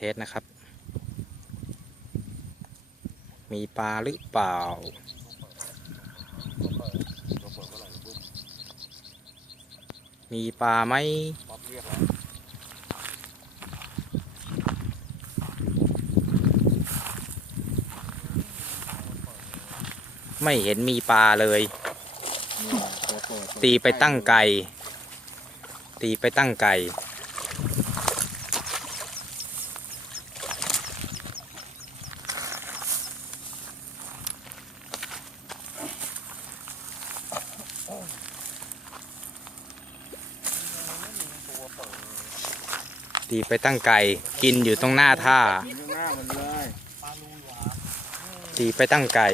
ทสนะครับ มีปลาหรือเปล่า มีปลาไหมไม่เห็นมีปลาเลย ตีไปตั้งไก่ ตีไปตั้งไก่ ตัวเปิด ตีไปตั้งไก่กินอยู่ตรงหน้าท่าข้างหน้ามันเลยปลาลูหวาตีไปตั้งไก่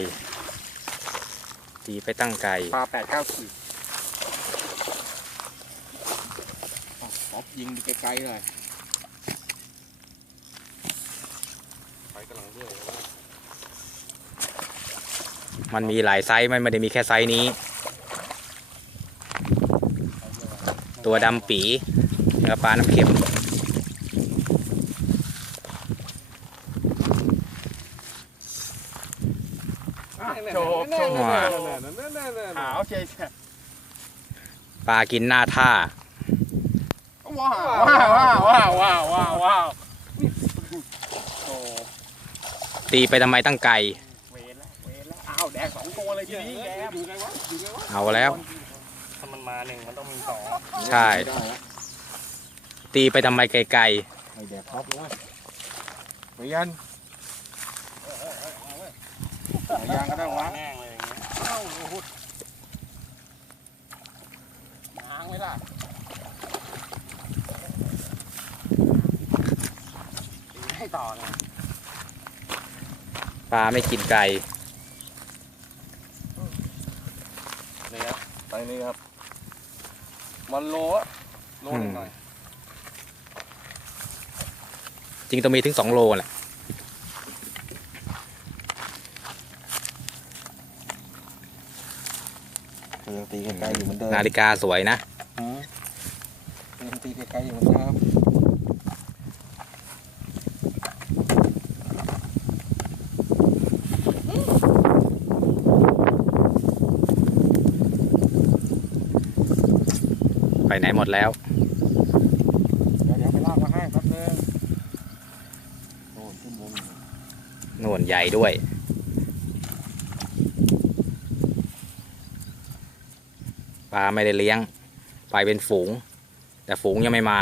ตีไปตั้งไก่ ปลาแปดเก้าขีดอ๋อป๊อปยิงไปไกลๆเลยไปกำลังเรื่อยว่ามันมีหลายไซส์มันไม่ได้มีแค่ไซส์นี้ ตัวดำปีแล้วปลาน้ำเค็ม โชว์โชว์ว้าขาวเฉยปลากินหน้าท่า ว้าวว้าวว้าวว้าวว้าวว้าวตีไปทำไมตั้งไกลเอาแดงสองตัวเลยทีนี้แกอยู่ไงวะอยู่ไงวะเอาแล้วถ้ามันมาหนึ่งมันต้องมีสองใช่ ตีไปทำไมไกลๆไอแดกท็อปเลยเวียน ยางก็ได้วะแม่งเลยอย่างเงี้ยเอ้าโอ้โหยางไม่ล่ะตีให้ต่อเลยๆปลาไม่กินไก่นี่ครับไปนี่ครับ มันโลอะโลหนึ่งหน่อย จริงต้องมีถึงสองโลแหละ ยังตีไกลๆอยู่เหมือนเดิมนาฬิกาสวยนะยังตีไกลๆอยู่เหมือนเดิมไปไหนหมดแล้ว เดี๋ยวเดี๋ยวไปลากมาให้แป๊บนึงโอ้ยชั่วโมงหนึ่งโน่นใหญ่ด้วย ปลาไม่ได้เลี้ยง ไปเป็นฝูง แต่ฝูงยังไม่มา